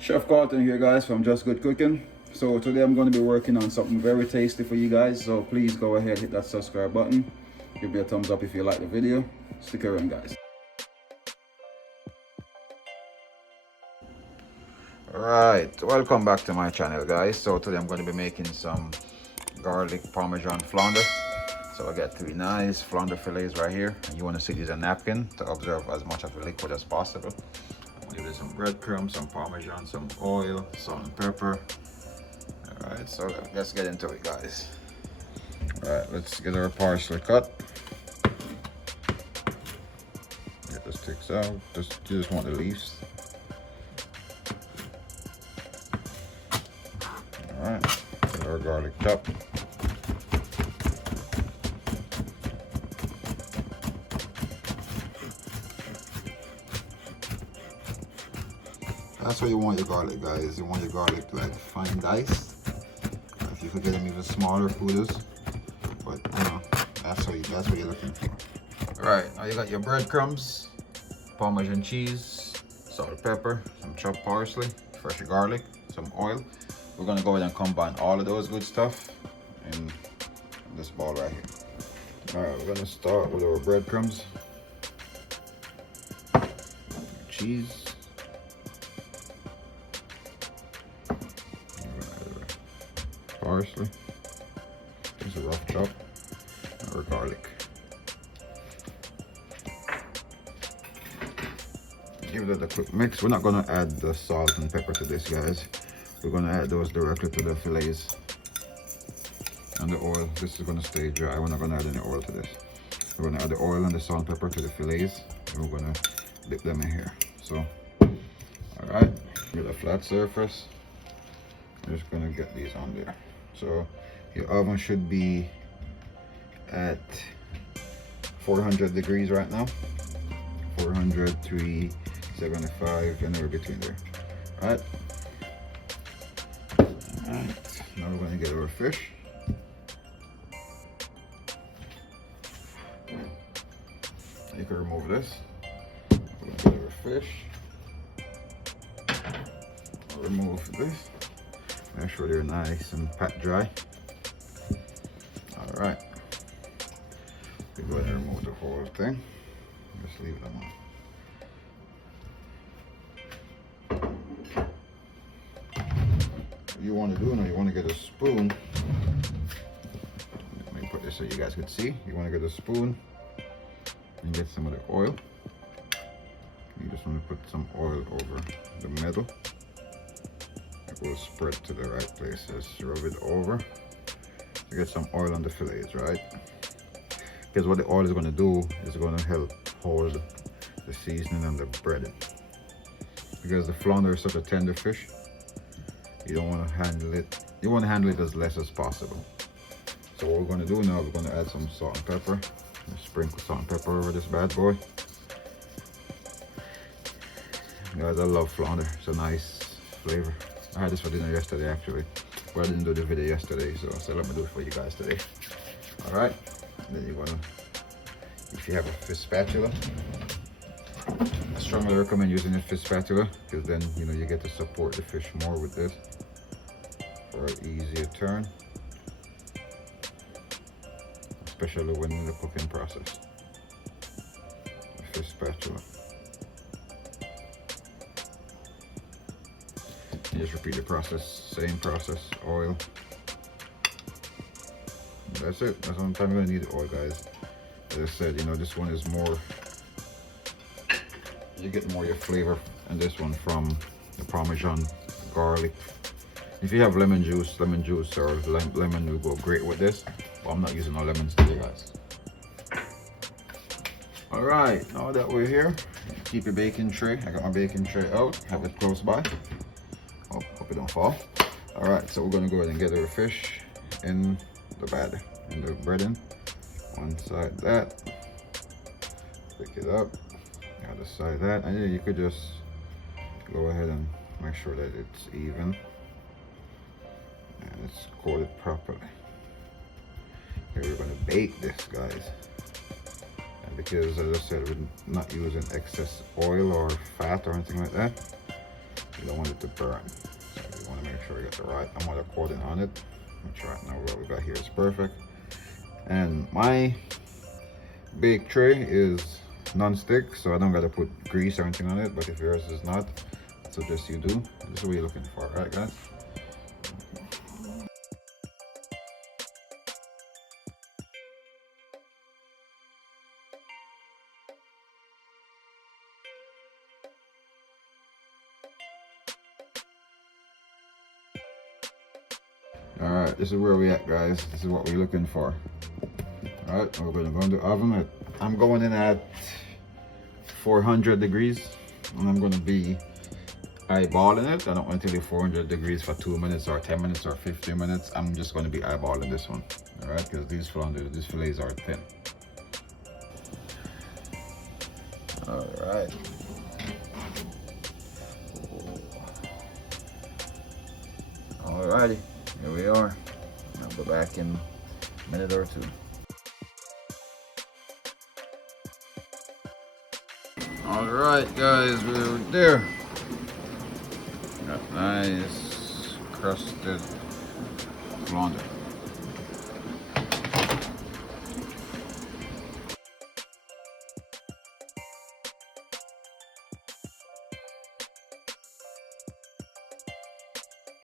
Chef Carlton here, guys, from Just Good Cooking. So today I'm going to be working on something very tasty for you guys, so please go ahead, hit that subscribe button, give me a thumbs up if you like the video. Stick around, guys. Alright, welcome back to my channel, guys. So today I'm going to be making some garlic Parmesan Flounder. So I got 3 nice flounder fillets right here, and you want to sit use a napkin to absorb as much of the liquid as possible. Give it some breadcrumbs, some Parmesan, some oil, salt and pepper. Alright, so let's get into it, guys. Alright, let's get our parsley cut. Get the sticks out. You just want the leaves. Alright, get our garlic chopped. That's what you want your garlic, guys. You want your garlic like fine diced. If you could get them even smaller, kudos. But you know, that's what you're looking for. Alright, now you got your breadcrumbs, Parmesan cheese, salt and pepper, some chopped parsley, fresh garlic, some oil. We're gonna go ahead and combine all of those good stuff in this bowl right here. Alright, we're gonna start with our breadcrumbs, cheese. Parsley, just a rough chop, or garlic. Give it a quick mix. We're not going to add the salt and pepper to this, guys. We're going to add those directly to the fillets and the oil. This is going to stay dry. We're not going to add any oil to this. We're going to add the oil and the salt and pepper to the fillets, and we're going to dip them in here. So, all right, get a flat surface. I'm just going to get these on there. So your oven should be at 400 degrees right now. 400, 375, anywhere between there. Alright. Alright. Now we're going to get our fish. You can remove this. We're going to get our fish. Remove this. Make sure they're nice and pat dry. Alright. We go ahead and remove the whole thing. Just leave them on. What you want to do now, you want to get a spoon. Let me put this so you guys can see. You want to get a spoon and get some of the oil. You just want to put some oil over the middle. Will spread to the right places. Rub it over to get some oil on the fillets, right? Because what the oil is going to do is going to help hold the seasoning and the breading. Because the flounder is such a tender fish, you don't want to handle it. You want to handle it as less as possible. So what we're going to do now, we're going to add some salt and pepper. Sprinkle salt and pepper over this bad boy. Guys, I love flounder. It's a nice flavor. I had this for dinner yesterday, actually, but I didn't do the video yesterday, so I said let me do it for you guys today. All right, then you're gonna, if you have a fish spatula, I strongly recommend using a fish spatula, because then you know you get to support the fish more with this for an easier turn, especially when in the cooking process. A fish spatula. Just repeat the process, same process, oil. That's it. That's the only time you're gonna need the oil, guys. As I said, you know, this one is more, you get more your flavor, and this one from the Parmesan garlic. If you have lemon juice or lemon will go great with this, but I'm not using no lemons today, guys. All right, now that we're here, keep your baking tray. I got my baking tray out, have it close by. Oh, hope it don't fall. All right, so we're gonna go ahead and get our fish in the batter, in the breading. One side that, pick it up, the other side that, and then you could just go ahead and make sure that it's even and it's coated properly. Here we're gonna bake this, guys. And because as I said, we're not using excess oil or fat or anything like that. You don't want it to burn. So you want to make sure you get the right amount of coating on it. Which right now what we got here is perfect. And my bake tray is non-stick, so I don't gotta put grease or anything on it. But if yours is not, I suggest you do. This is what you're looking for, right, guys? Alright, this is where we at, guys. This is what we're looking for. Alright, we're gonna go in the oven. I'm going in at 400 degrees, and I'm gonna be eyeballing it. I don't want to do 400 degrees for 2 minutes or 10 minutes or 15 minutes. I'm just gonna be eyeballing this one. Alright, because these fillets are thin. Alright. Alrighty. Here we are. I'll go back in a minute or two. Alright guys, we're there. Got nice crusted flounder.